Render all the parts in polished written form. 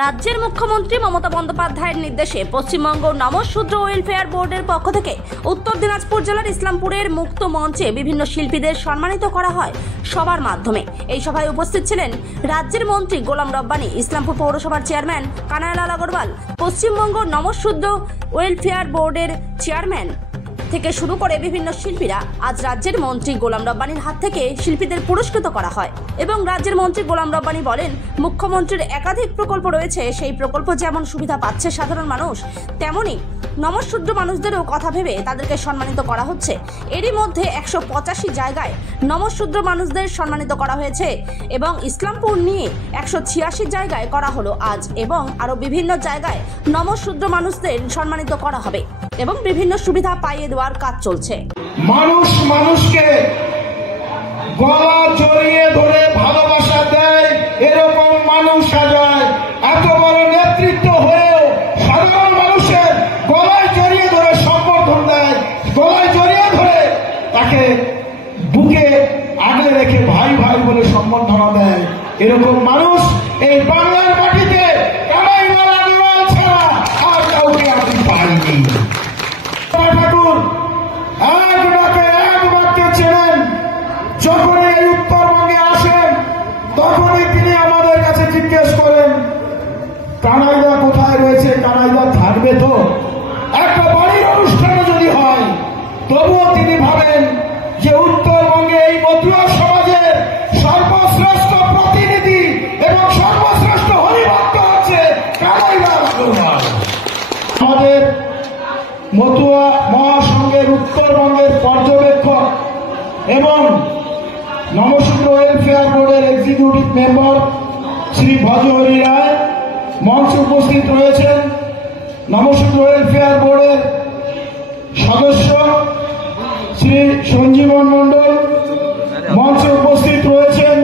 রাজ্যের মুখ্যমন্ত্রী মমতা বন্দ্যোপাধ্যায়ের নির্দেশে পশ্চিমবঙ্গ নমশূদ্র ওয়েলফেয়ার বোর্ডের পক্ষ থেকে উত্তর দিনাজপুর জেলার ইসলামপুরের মুক্ত মঞ্চে বিভিন্ন শিল্পীদের সম্মানিত করা হয় সবার মাধ্যমে। এই সভায় উপস্থিত ছিলেন রাজ্যের মন্ত্রী গোলাম রব্বানী, ইসলামপুর পৌরসভার চেয়ারম্যান কানাইলাল আগরওয়াল, পশ্চিমবঙ্গ নমশূদ্র ওয়েলফেয়ার বোর্ডের চেয়ারম্যান থেকে শুরু করে বিভিন্ন শিল্পীরা। আজ রাজ্যের মন্ত্রী গোলাম রব্বানীর হাত থেকে শিল্পীদের পুরস্কৃত করা হয় এবং রাজ্যের মন্ত্রী গোলাম রব্বানী বলেন, মুখ্যমন্ত্রীর একাধিক প্রকল্প রয়েছে, সেই প্রকল্প যেমন সুবিধা পাচ্ছে সাধারণ মানুষ, তেমনি নমশূদ্র মানুষদেরও কথা ভেবে তাদেরকে সম্মানিত করা হচ্ছে। এরই মধ্যে 185 জায়গায় নমশূদ্র মানুষদের সম্মানিত করা হয়েছে এবং ইসলামপুর নিয়ে 186 জায়গায় করা হলো আজ, এবং আরও বিভিন্ন জায়গায় নমশূদ্র মানুষদের সম্মানিত করা হবে এবং বিভিন্ন সুবিধা পাইয়ে দেওয়ার কাজ চলছে। মানুষ মানুষকে গলা জড়িয়ে ধরে ভালোবাসা দেয়, এরকম মানুষ সাজায়। এত বড় নেতৃত্ব হয়েও সাধারণ মানুষের গলায় জড়িয়ে ধরে সম্বোধন দেয়, গলায় জড়িয়ে ধরে তাকে বুকে আগলে রেখে ভাই ভাই বলে সম্বর্ধনা দেয়। এরকম মানুষ এই বাংলার মাটিতে কানাইলাল আগরওয়াল ছাড়া আর কাউকে আপনি পাননি। ঠাকুর এক ডাকে এক বাক্যে চেনেন। যখন এই উত্তরবঙ্গে আসেন তখনই তিনি আমাদের কাছে জিজ্ঞেস করেন, কানাইদা কোথায় রয়েছে, কানাইদা থাকবে তো? একটা বাড়ির অনুষ্ঠানে যদি হয় তবুও তিনি ভাবেন যে উত্তরবঙ্গে এই মতুয়া সমাজের সর্বশ্রেষ্ঠ প্রতিনিধি এবং সর্বশ্রেষ্ঠ হরিভক্ত হচ্ছে কানাইলাল আগরওয়াল। আমাদের মতুয়া মহাসংঘের উত্তরবঙ্গের পর্যবেক্ষক এবং নমশূদ্র ওয়েলফেয়ার বোর্ডের এক্সিকিউটিভ মেম্বার শ্রী ভজহরি রায় মঞ্চে উপস্থিত রয়েছেন। নমশূদ্র ওয়েলফেয়ার বোর্ডের সদস্য শ্রী সঞ্জীবন মণ্ডল মঞ্চে উপস্থিত রয়েছেন।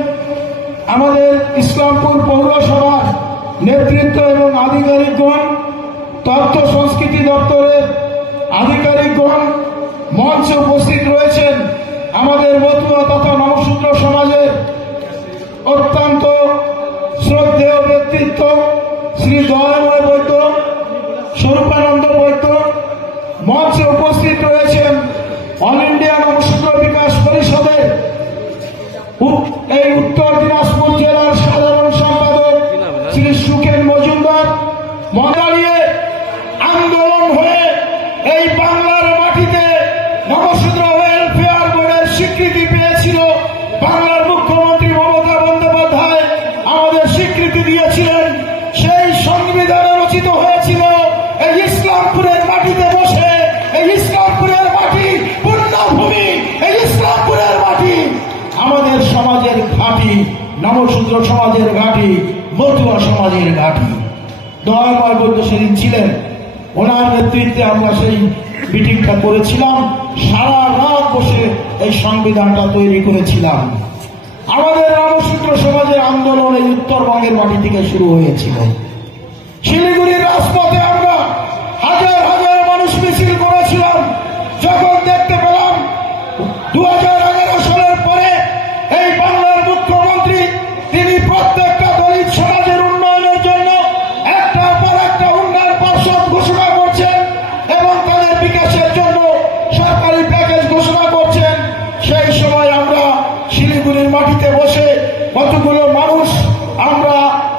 আমাদের ইসলামপুর পৌরসভার নেতৃত্ব এবং আধিকারিকগণ, তথ্য সংস্কৃতি দপ্তরের আধিকারিকগণ মঞ্চে উপস্থিত রয়েছেন। আমাদের মতুয়া তথা নমশূদ্র সমাজের অত্যন্ত শ্রদ্ধেয় ব্যক্তিত্ব শ্রী দয়াময় বৈদ্য, স্বরূপানন্দ বৈদ্য মঞ্চে উপস্থিত রয়েছেন। অল ইন্ডিয়া নমশূদ্র বিকাশ পরিষদের এই উত্তর দিনাজপুর জেলার সাধারণ সম্পাদক শ্রী সুখেন মজুমদার দাঁড়িয়ে আন্দোলন হয়ে এই বাংলার মাটিতে নমশূদ্র ওয়েলফেয়ার বোর্ডের স্বীকৃতি পেয়েছিল। বাংলার মুখ্যমন্ত্রী মমতা বন্দ্যোপাধ্যায় আমাদের স্বীকৃতি দিয়েছিলেন। সেই সংবিধান রচিত হয়েছিল এই ইসলামপুরের মাটিতে বসে। এই ইসলামপুরের মাটি পুণ্যভূমি, এই ইসলামপুরের মাটি আমাদের সমাজের ঘাঁটি, নমশূদ্র সমাজের ঘাঁটি, মতুয়া সমাজের ঘাঁটি। দয়াময় বৈদ্য সেদিন ছিলেন, ওনার নেতৃত্বে আমরা সেই মিটিংটা করেছিলাম। সারা রাত বসে এই সংবিধানটা তৈরি করেছিলাম। আমাদের নমশূদ্র সমাজের আন্দোলন এই উত্তরবঙ্গের মাটি থেকে শুরু হয়েছিল। শিলিগুড়ির রাজপথে আমরা হাজার হাজার মানুষ মিছিল করেছিলাম। যখন দেখতে পেলাম 2011 সালের পরে এই বাংলার মুখ্যমন্ত্রী তিনি প্রত্যেকটা দলিত সমাজের উন্নয়নের জন্য একটার পর একটা উন্নয়ন পর্ষদ ঘোষণা করছেন এবং তাদের বিকাশের জন্য সরকারি প্যাকেজ ঘোষণা করছেন, সেই সময় আমরা শিলিগুড়ির মাটিতে বসে কতগুলো মানুষ আমরা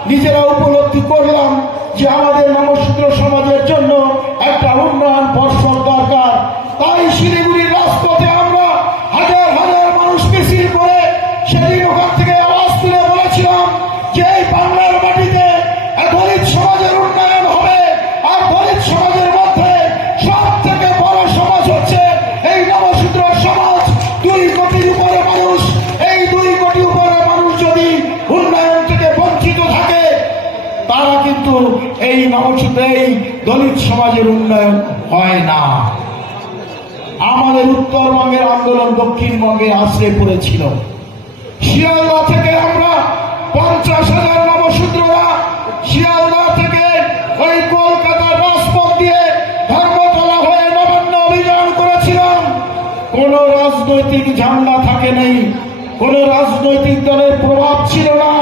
নিজেরা উপলব্ধি করলাম যে আমাদের নমশূদ্র সমাজের জন্য একটা উন্নয়ন পর্ষদ দরকার। তাই শিলিগুড়ির রাজপথে আমরা হাজার হাজার মানুষ মিছিল করে সেদিন ওখান থেকে আওয়াজ তুলে বলেছিলাম যে এই বাংলার মাটিতে দলিত সমাজের উন্নয়ন হবে। আর দলিত সমাজের মধ্যে সব থেকে বড় সমাজ হচ্ছে এই নমশূদ্র সমাজ। 2 কোটির উপরে মানুষ, এই 2 কোটি উপরে মানুষ যদি উন্নয়ন থেকে বঞ্চিত থাকে তারা কিন্তু এই নমশূদ্র এই দলিত সমাজের উন্নয়ন হয় না। আমাদের উত্তরবঙ্গের আন্দোলন দক্ষিণবঙ্গে আশ্রে পড়েছিল। শিয়ালদা থেকে আমরা 50,000 নমশূদ্ররা শিয়ালদা থেকে ওই কলকাতার রাজপথ দিয়ে ধর্মতলা হয়ে নবান্ন অভিযান করেছিলাম। কোন রাজনৈতিক ঝান্ডা থাকে নেই, কোন রাজনৈতিক দলের প্রভাব ছিল না।